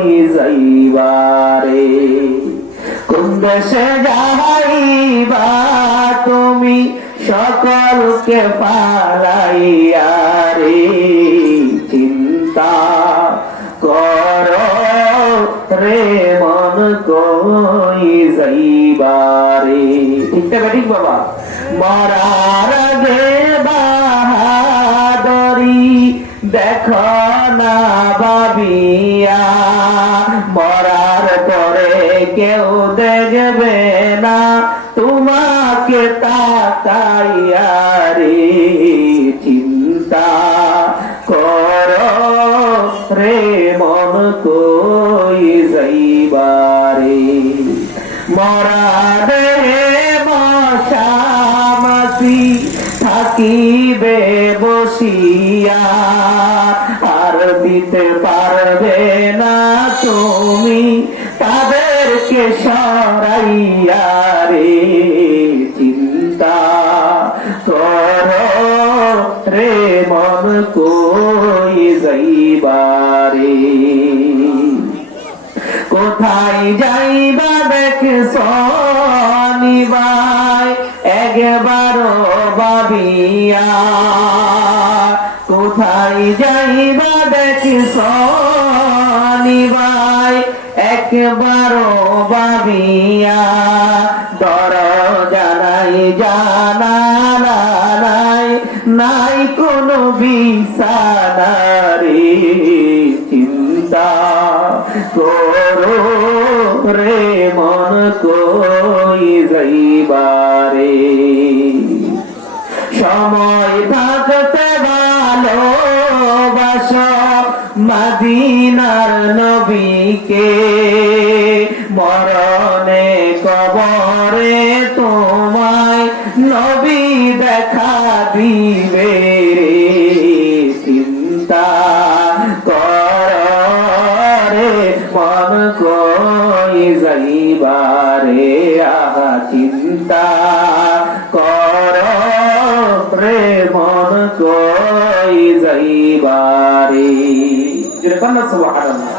কই যাইবারে কোন দেশে যাইবা তুমি সকলকে পালাইয়া রে চিন্তা করো রে মন কই যাইবারে ঠিক ঠিক বাবা মরার আগে বাহাদুরি দেখো না ভাবিয়া মরার পরে কেউ দেখবে না তোমাকে তাকাইয়া রে চিন্তা করো রে মন কই যাইবারে মরারে মশামাছি থাকিবে বসিয়া আর দিতে পারবে না তুমি তাদেরকে সরাইয়া রে চিন্তা করো রে মন কই যাইবারে কোথায় যাইবা দেখছ নিবাই একবারও ভাবিয়া কোথায় যাইবা দেখছ নিবাই একবারও ভাবিয়া ডর জানাই জানা নাই নাই কোনো বিছানা রে চিন্তা করো রে মন কই যাইবারে সময় থাকতে ভালোবাসো মদিনার নবীকে মরণে কবরে তোমায় নবী দেখা দিবে রে চিন্তা করে মন কই যাইবারে আহা চিন্তা কর রে মন কই যাইবারে যেরকম সুবহানাল্লাহ